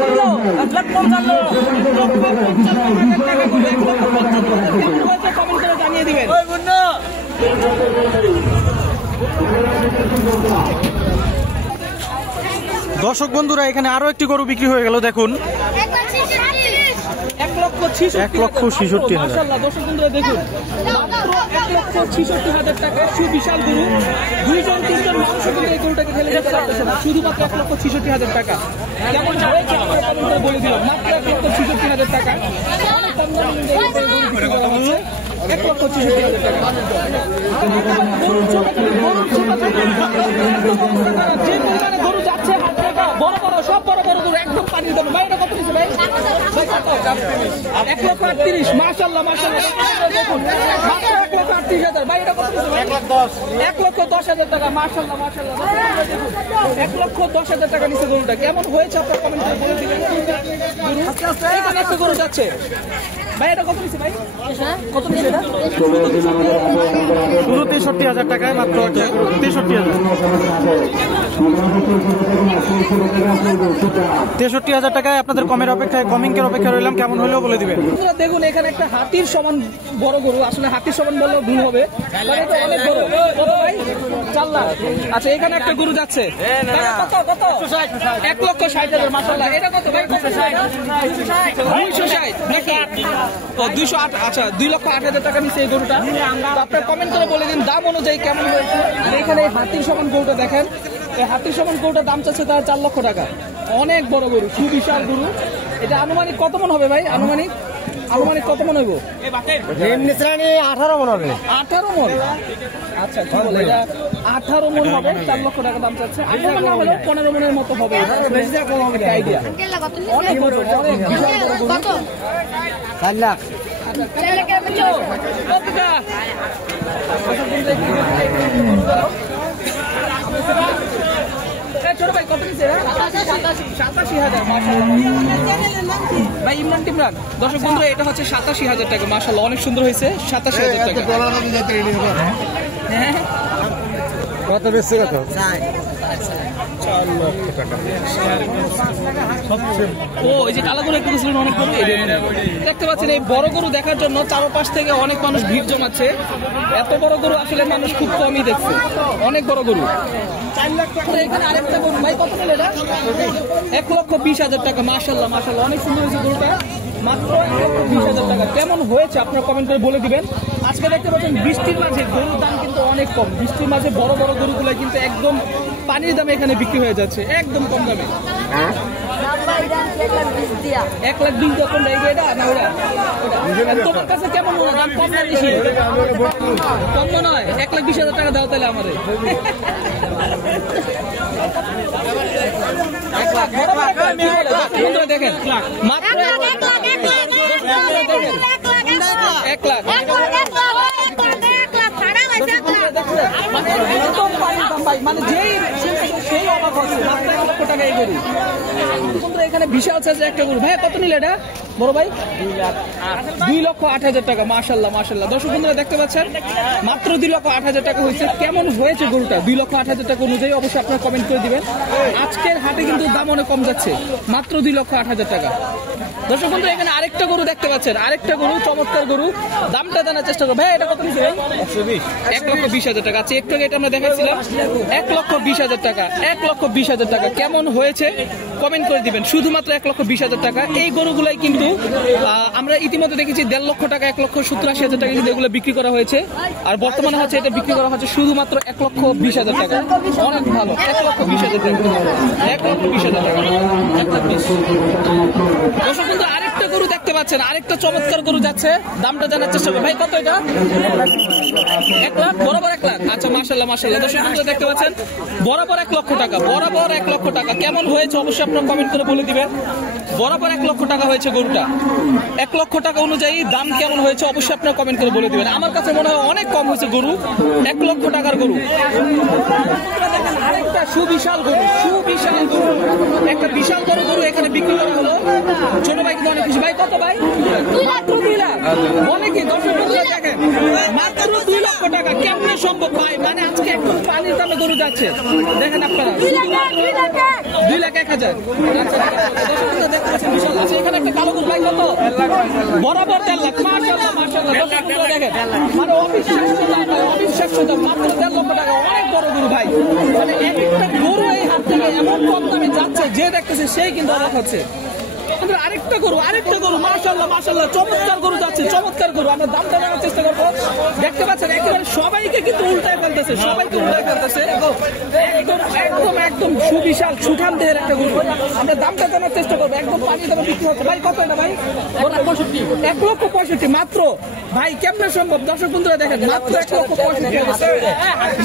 কত হলো? 1,55,000 টাকা করে 1,55,000 কমেন্ট করে জানিয়ে দিবেন। দর্শক বন্ধুরা এখানে আরো একটি গরু বিক্রি হয়ে গেল, দেখুন 1,66,000 মাশাআল্লাহ। দর্শক বন্ধুরা দেখুন মাত্র 1,66,000 টাকা সুবিশাল গরু। 2 জন 3 জন মানুষ কিন্তু এই গরুটাকে ফেলে দিতে পারতেছে না, শুধুমাত্র 1,66,000 টাকা। কেমন হয়েছে আপনারা কমেন্ট করে বলে দিলাম, মাত্র 1,66,000 টাকা। অনেক কম দামে কিন্তু এই গরু বিক্রি করা হচ্ছে 1,66,000 টাকা। গরু ছোট ছোট যে পরিমাণে গরু যাচ্ছে হাত থেকে বড় বড় সব বড় বড় গরু একদম পানির দাম। ভাই এটা কত দিচ্ছে ভাই? 1,38,000 মাশাআল্লাহ মাশাআল্লাহ। দেখুন মাত্র 1,38,000। ভাই এটা কত দিচ্ছে? 1,10,000 টাকা মাশাআল্লাহ মাশাআল্লাহ। 1,10,000 টাকা নিচে গরুটা। কেমন হয়েছে আপনারা কমেন্ট করে বলে দিবেন। এখানে একটা গরু যাচ্ছে ভাই, এটা কত দিচ্ছে ভাই? কত দিচ্ছে এটা? পুরো 63,000 টাকায় মাত্র 63,000 টাকায় আপনাদের কমের অপেক্ষায় কমিংকের অপেক্ষা রইলাম। কেমন হলেও বলে দিবেন। দেখুন এখানে একটা হাতির সমান বড় গরু, আসলে হাতির সমান বললেও ভুল হবে, অনেক বড়। কত ভাই? 4 লাখ। আচ্ছা এখানে একটা গরু যাচ্ছে কত কত? 1,60,000 মাশাআল্লাহ। এটা কত ভাই? 260 নাকি? ও 208। আচ্ছা 2,08,000 টাকা নিচ্ছে এই গরুটা। তো আপনারা কমেন্ট করে বলে দিন দাম অনুযায়ী কেমন হয়েছে। এখানে হাতির সমান গরুটা দেখেন, এই হাতির সমান গরুটার দাম চাচ্ছে তার 4 লক্ষ টাকা। অনেক বড় গরু, সুবিশাল গরু। এটা আনুমানিক কত মন হবে ভাই? আনুমানিক কত মন হইব? 18 মন হবে। 18 মন। আচ্ছা কি বলে এটা? 18 মন হবে, 4 লক্ষ টাকা দাম চাচ্ছে। 18 মন হলে 15 মনের মতো হবে। বেশি টাকা কম হবে আইডিয়া। অনেক বড়, অনেক বিশাল বড় গরু। 4 লাখ। ছোট ভাই কত দিচ্ছে? 87,000 মাশাআল্লাহ। ভাই ইমরান টিমরান। দর্শক বন্ধুরা এটা হচ্ছে 87,000 টাকা মাশাআল্লাহ, অনেক সুন্দর হয়েছে। 87,000 টাকা। হ্যাঁ কত বেশি কত? 4 লক্ষ টাকা। ও এই যে কালো গরু একটু ছিলেন অনেক গরু দেখতে পাচ্ছেন। এই বড় গরু দেখার জন্য চারপাশ থেকে অনেক মানুষ ভিড় জমাচ্ছে। এত বড় গরু আসলে মানুষ খুব কমই দেখছে, অনেক বড় গরু। 4 লাখ টাকা। এখানে আরেকটা গরু ভাই কত নিল এটা? 1,20,000 টাকা মাশাআল্লাহ মাশাআল্লাহ। অনেক সুন্দর হয়েছে গরুটা, মাত্র 1,20,000 টাকা। কেমন হয়েছে আপনারা কমেন্ট করে বলে দিবেন। আজকে দেখতে পাচ্ছেন বৃষ্টির মাঝে গরুর দাম কিন্তু অনেক কম। বৃষ্টির মাঝে বড় বড় গরুগুলো কিন্তু একদম পানির দামে এখানে বিক্রি হয়ে যাচ্ছে, একদম কম দামে। 1,20,000 কোনটা? এটা না ওটা? তোমার কাছে কেমন মনে হয়? দাম কম না বেশি? কম মনে হয়? 1,20,000 টাকা দাও তাহলে আমাদের। 1 লাখ। দেখেন মাত্র 1 লাখ। মানে সেই অবাক হচ্ছে মাত্র 1 লক্ষ টাকা এই গরু। এখানে বিশাল সাইজের একটা গরু। ভাই কত নিল এটা বড় ভাই? 2,08,000 টাকা মাশাআল্লাহ মাশাআল্লাহ। দর্শক বন্ধুরা দেখতে পাচ্ছেন মাত্র 2,08,000 টাকা হয়েছে। কেমন হয়েছে গরুটা 2,08,000 টাকা অনুযায়ী অবশ্যই আপনারা কমেন্ট করে দিবেন। আজকের হাটে কিন্তু দাম অনেক কম যাচ্ছে, মাত্র 2,08,000 টাকা। দর্শক বন্ধুরা এখানে আরেকটা গরু দেখতে পাচ্ছেন, আরেকটা গরু চমৎকার গরু। দামটা জানার চেষ্টা করবো। ভাই এটা কত নিচ্ছে? 1,20,000 টাকা। আচ্ছা একটু আগে এটা আমরা দেখাচ্ছিলাম 1,20,000 টাকা। 1,20,000 টাকা। কেমন হয়েছে কমেন্ট করে দিবেন। শুধুমাত্র 1,20,000 টাকা। এই গরুগুলাই কিন্তু আমরা ইতিমধ্যে দেখেছি 1.5 লক্ষ টাকা, 1,70,000 টাকা কিন্তু এগুলো বিক্রি করা হয়েছে। আর বর্তমানে হচ্ছে এটা বিক্রি করা হচ্ছে শুধুমাত্র 1,20,000 টাকা। অনেক ভালো। 1,20,000 টাকা। 1,20,000 টাকা। 1,20,000 কিন্তু আরেকটা গরু দেখতে পাচ্ছেন, আরেকটা চমৎকার গরু যাচ্ছে। দামটা জানার চেষ্টা করবো। ভাই কত এটা? 1 লাখ। বরাবর 1 লাখ। আচ্ছা মাশাআল্লাহ মাশাআল্লাহ। দর্শক বন্ধুরা দেখতে পাচ্ছেন বরাবর 1 লক্ষ টাকা। বরাবর 1 লক্ষ টাকা। কেমন হয়েছে অবশ্যই আপনারা কমেন্ট করে বলে দিবেন। বরাবর 1 লক্ষ টাকা হয়েছে গরুটা। 1 লক্ষ টাকা অনুযায়ী দাম কেমন হয়েছে অবশ্যই আপনারা কমেন্ট করে বলে দিবেন। আমার কাছে মনে হয় অনেক কম হয়েছে গরু। 1 লক্ষ টাকার গরু। আরেকটা সুবিশাল গরু, সুবিশাল গরু। একটা বিশাল বড় গরু এখানে বিক্রি করা হলো। ছোট ভাই কিন্তু অনেক খুশি। ভাই কত ভাই? মাত্র 2 লাখ। অনেকে দর্শক বন্ধুরা দেখেন মাত্র 2 লক্ষ টাকা। কেমনে সম্ভব ভাই? মানে আজকে একদম পানির দামে গরু যাচ্ছে। দেখেন আপনারা 2,01,000। আচ্ছা, দর্শক বন্ধুরা দেখতে পাচ্ছেন বিশাল। আচ্ছা, এখানে একটা কালো গরু ভাই কত? বরাবর 1.5 লাখ। মাশাআল্লাহ, মাশাআল্লাহ। দর্শক বন্ধুরা দেখেন, মানে অবিশ্বাস্য দাম ভাই, অবিশ্বাস্য দাম। মাত্র 1.5 লক্ষ টাকা। অনেক বড় গরু ভাই। মানে একটা গরু এই হাত থেকে এমন কম দামে যাচ্ছে, যে দেখতেছে সেই কিন্তু অবাক হচ্ছে। আমরা আরেকটা গরু মাশাআল্লাহ, মাশাআল্লাহ, চমৎকার গরু যাচ্ছে, চমৎকার গরু। আমরা দামটা জানার চেষ্টা করবো। দেখতে পাচ্ছেন একেবারে সবাইকে কিন্তু উল্টায় ফেলতেছে, একদম একদম একদম সুবিশাল সুঠাম দেহের একটা গরু। আমরা দামটা জানার চেষ্টা করবো। একদম পানি দামে বিক্রি হচ্ছে ভাই। কত এটা ভাই? 1,65,000 মাত্র। ভাই কেমনে সম্ভব? দর্শক বন্ধুরা দেখেন, মাত্র 1,65,000,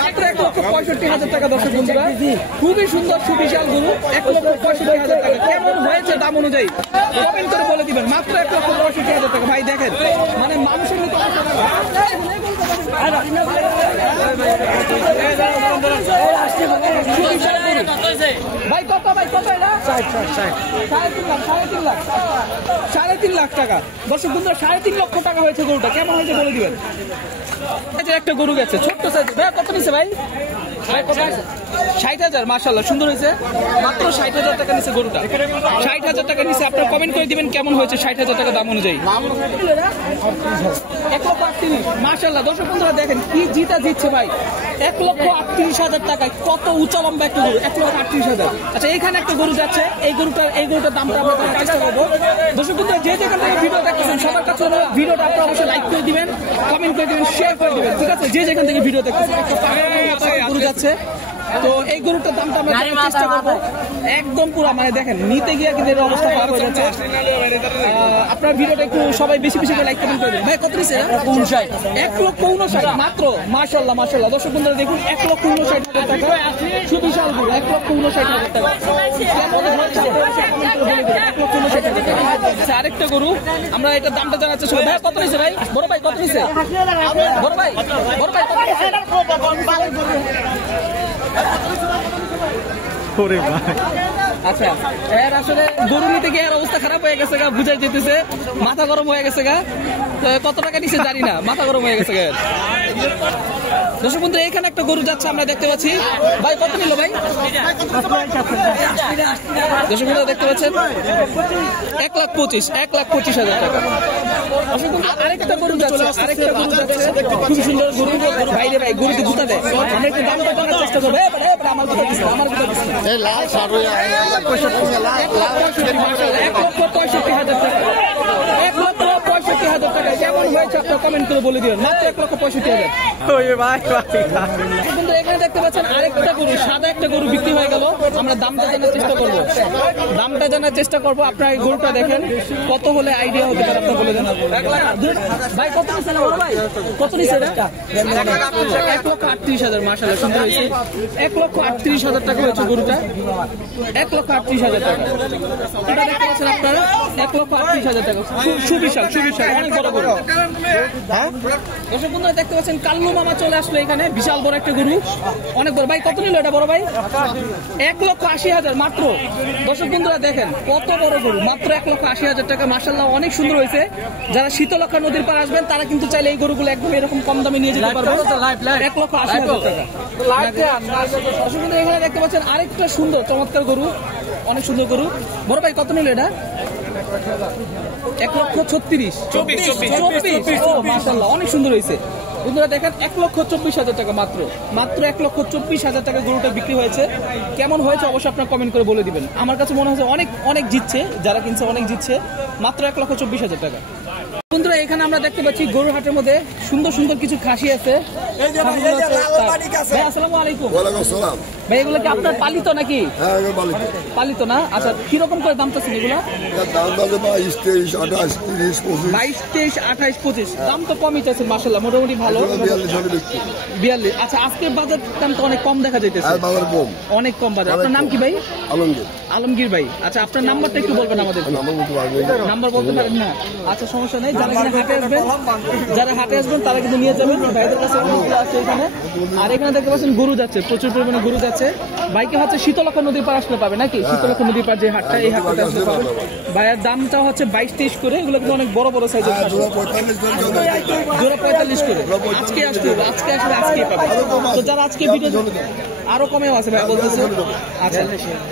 মাত্র 1,65,000 টাকা। দর্শক বন্ধুরা খুবই সুন্দর সুবিশাল গরু, 1,65,000 টাকা। কেমন হয়েছে দাম অনুযায়ী কমেন্ট করে বলে দিবেন। মাত্র 1,65,000 টাকা। ভাই দেখেন, মানে মানুষের মতো ভাই কত? ভাই কত এটা? 3.5 লাখ টাকা। দর্শক বন্ধুরা 3.5 লক্ষ টাকা হয়েছে গরুটা। কেমন হয়েছে বলে দিবেন। একটা গরু গেছে ছোট্ট সাইজ। ভাই কত নিছে ভাই? 60,000। মাশাআল্লাহ, সুন্দর হয়েছে। মাত্র 60,000 টাকা নিচে গরুটা। 60,000 টাকা নিচে। আপনারা কমেন্ট করে দিবেন কেমন হয়েছে 60,000 টাকা দাম অনুযায়ী। 1,38,000। মাশাআল্লাহ, দর্শক বন্ধুরা দেখেন কি জিতা জিতছে ভাই। 1,38,000 টাকায় কত উঁচা লম্বা একটা গরু। 1,38,000। আচ্ছা, এখানে একটা গরু যাচ্ছে। এই গরুটার দামটা আমরা জানার চেষ্টা করবো। দর্শক বন্ধুরা যে যেখান থেকে ভিডিও দেখতেছেন সবার কাছে ভিডিওটা আপনারা অবশ্যই লাইক করে দিবেন, কমেন্ট করে দিবেন, শেয়ার করে দিবেন। ঠিক আছে, যে যেখান থেকে ভিডিও দেখতেছেন গরু যাচ্ছে। তো এই গরুটার দামটা আমরা জানার চেষ্টা করবো। একদম পুরা মানে দেখেন নিতে গিয়ে কিন্তু এর অবস্থা খারাপ হয়ে যাচ্ছে। আপনার ভিডিওটা একটু সবাই বেশি বেশি করে লাইক কমেন্ট করবেন। ভাই কত নিছে? 1,59,000 মাত্র। মাশাআল্লাহ, মাশাআল্লাহ। দর্শক বন্ধুরা দেখুন 1,59,000 টাকা। সুবিশাল গরু 1,59,000 টাকা। 1,59,000 টাকা। আচ্ছা, আরেকটা গরু আমরা এটার দামটা জানার চেষ্টা করবো। ভাই কত নিছে? ভাই বড় ভাই কত নিছে? বড় ভাই কত নিছে? আচ্ছা, এর আসলে গরু নিতে গিয়ে এর অবস্থা খারাপ হয়ে গেছে গা, বুঝাই যেতেছে, মাথা গরম হয়ে গেছে গা। কত টাকা নিচে জানি না, মাথা গরম হয়ে গেছে গা। দর্শক বন্ধু এখানে একটা গরু যাচ্ছে আমরা দেখতে পাচ্ছি। ভাই কত নিল ভাই? দর্শক বন্ধু দেখতে পাচ্ছেন 1,25,000 টাকা। আরেকটা গরু যাচ্ছে, খুব সুন্দর গরু। ভাইরে ভাই গরু তো গুতা দেয়। আমরা একটু দামটা জানার চেষ্টা করবো। আমার গুতা দিচ্ছে, আমার গুতা দিচ্ছে। 1,65,000 টাকা। 1,65,000 টাকা। কেমন হয়েছে আপনার কমেন্ট করে বলে দিবেন। মাত্র 1,65,000। কিন্তু এখানে দেখতে পাচ্ছেন আরেকটা গরু, সাদা একটা গরু বিক্রি হয়ে গেল। আমরা দামটা জানার চেষ্টা করবো। আপনার এই গরুটা দেখেন কত হলে আইডিয়া হতে পারে আপনার বলে দেন। ভাই কত নিচ্ছে না বড় ভাই? কত নিচ্ছে? 1,38,000। মাশাআল্লাহ, সুন্দর হয়েছে। 1,38,000 টাকা হয়েছে গরুটা। 1,38,000 টাকা। এটা দেখতে পাচ্ছেন আপনারা 1,38,000 টাকা। সুবিশাল অনেক বড় গরু। দর্শক বন্ধুরা দেখতে পাচ্ছেন কাল্লু মামা চলে আসলো এখানে। বিশাল বড় একটা গরু, অনেক বড়। ভাই কত নিল এটা বড় ভাই? 1,80,000 মাত্র। দর্শক বন্ধুরা দেখেন কত বড় গরু, মাত্র 1,80,000 টাকা। মাশাআল্লাহ, অনেক সুন্দর হয়েছে। যারা শীতলক্ষা নদীর পার আসবেন তারা কিন্তু চাইলে এই গরুগুলো একদম এরকম কম দামে নিয়ে যেতে পারবেন। 1,80,000 টাকা। দর্শক বন্ধুরা এখানে দেখতে পাচ্ছেন আরেকটা সুন্দর চমৎকার গরু, অনেক সুন্দর গরু। বড় ভাই কত নিল এটা? 1,36,000। মাশাআল্লাহ, অনেক সুন্দর হয়েছে। বন্ধুরা দেখেন 1,24,000 টাকা। মাত্র 1,24,000 টাকা গরুটা বিক্রি হয়েছে। কেমন হয়েছে অবশ্যই আপনার কমেন্ট করে বলে দিবেন। আমার কাছে মনে হচ্ছে অনেক জিতছে, যারা কিনছে অনেক জিতছে। মাত্র 1,24,000 টাকা। বন্ধুরা এখানে আমরা দেখতে পাচ্ছি গরুর হাটের মধ্যে সুন্দর সুন্দর কিছু খাসি আছে। ভাই আসসালামু আলাইকুম। ভাই এগুলো কি আপনার পালিত নাকি? পালিত না? আচ্ছা, কিরকম করে দাম চাচ্ছেন এগুলো? 22, 23, 28, 30, 25। 22, 23, 28, 25। দাম তো কমই চাচ্ছেন মাশাআল্লাহ, মোটামুটি ভালো। 42। আচ্ছা, আজকের বাজার দাম তো অনেক কম দেখা যাইতেছে। অনেক কম বাজার। আপনার নাম কি ভাই? আলমগীর ভাই। আচ্ছা, আপনার নাম্বারটা একটু বলবেন আমাদের। নাম্বার বলতে পারেন না? আচ্ছা, সমস্যা নেই। যারা হাটে আসবেন তারা কিন্তু নিয়ে যাবেন। ভাইদের কাছে অনেকগুলো আছে এখানে। আর এখানে দেখতে পাচ্ছেন গরু যাচ্ছে, প্রচুর পরিমাণে গরু যাচ্ছে। বাইকে হচ্ছে শীতলক্ষা নদীর পার আসলে পাবে নাকি? শীতলক্ষা নদীর পার যে হাটটা, এই হাটটা আসলে পাবে। ভাইয়ের দামটা হচ্ছে 22-23 করে। এগুলো কিন্তু অনেক বড় বড় সাইজের। জোড়া 45 করে। আজকে আসলে আজকেই পাবে। তো যারা আরো কমেও আছে ভাই বলতেছে। আচ্ছা,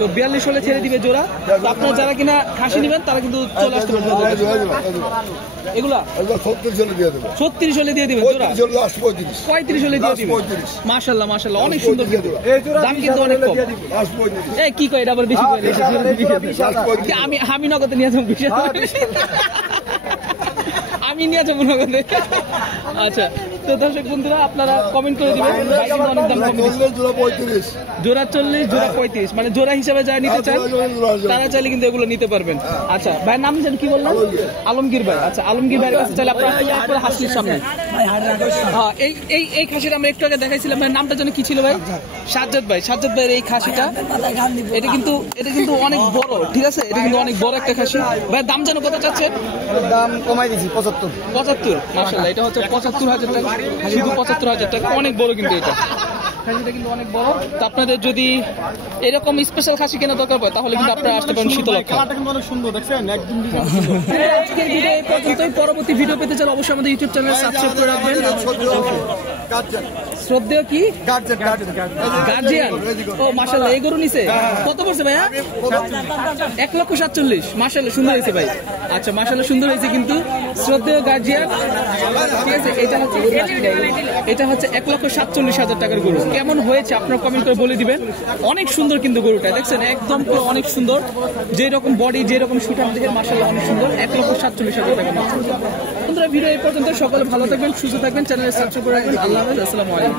তো 42 হলে ছেড়ে দিবে জোড়া। তো আপনারা যারা কিনা খাসি নেবেন তারা কিন্তু চলে আসতে পারবেন। এগুলা 36 হলে দিয়ে দিবেন জোড়া, 35 হলে দিয়ে দিবেন। মাশাআল্লাহ মাশাআল্লাহ, অনেক সুন্দর কিন্তু, দাম কিন্তু অনেক কম। এই কি কয়, এটা আবার বেশি কয় আমি নগদে নিয়ে যাবো, আমি নিয়ে যাবো নগদে। আচ্ছা, তো দর্শক বন্ধুরা আপনারা কমেন্ট করে দিবেন, ভাই কিন্তু অনেক দাম কম দিচ্ছে। জোড়া 40, জোড়া 35, মানে জোড়া হিসাবে যারা নিতে চান তারা চাইলে কিন্তু এগুলো নিতে পারবেন। আচ্ছা ভাইয়ের নাম যেন কি বললাম? আলমগীর ভাই। আচ্ছা, আলমগীর ভাইয়ের কাছে চাইলে আপনারা হাসলির সামনে। হ্যাঁ, এই খাসিটা আমরা একটু আগে দেখাইছিলাম, ভাই নামটা যেন কি ছিল ভাই? সাজ্জাদ ভাই। সাজ্জাদ ভাইয়ের এই খাসিটা, এটা কিন্তু অনেক বড়, ঠিক আছে, এটা কিন্তু অনেক বড় একটা খাসি। ভাই দাম যেন কত চাচ্ছেন? দাম কমাই দিছি 75। মাশাআল্লাহ, এটা হচ্ছে 75,000 টাকা, শুধু 75,000 টাকা। অনেক বড় কিন্তু এটা খাসিটা কিন্তু অনেক বড়। তো আপনাদের যদি এরকম স্পেশাল খাসি কেনা দরকার হয় তাহলে কিন্তু আপনারা আসতে পারেন শীতলক্ষা। আজকের ভিডিও এই পর্যন্তই। পরবর্তী ভিডিও পেতে চাইলে অবশ্যই আমাদের ইউটিউব চ্যানেল সাবস্ক্রাইব করে রাখবেন। শ্রদ্ধেয় কি গার্জিয়ান? ও মাশাআল্লাহ, এই গরু নিছে কত পড়ছে ভাইয়া? 1,47,000। মাশাআল্লাহ, সুন্দর হয়েছে ভাই। আচ্ছা, মাশাআল্লাহ সুন্দর হয়েছে কিন্তু শ্রদ্ধেয় গার্জিয়ান, ঠিক আছে। এটা হচ্ছে 1,47,000 টাকার গরু। কেমন হয়েছে আপনারা কমেন্ট করে বলে দিবেন। অনেক সুন্দর কিন্তু গরুটা, দেখছেন একদম পুরো অনেক সুন্দর, যেরকম বডি যেরকম সুঠাম দেখে মাশাআল্লাহ অনেক সুন্দর। 1,47,000 টাকা। বন্ধুরা ভিডিও এই পর্যন্ত, সকলে ভালো থাকবেন, সুস্থ থাকবেন, চ্যানেলে সাবস্ক্রাইব করে রাখবেন। আল্লাহ হাফেজ, আসসালামু আলাইকুম।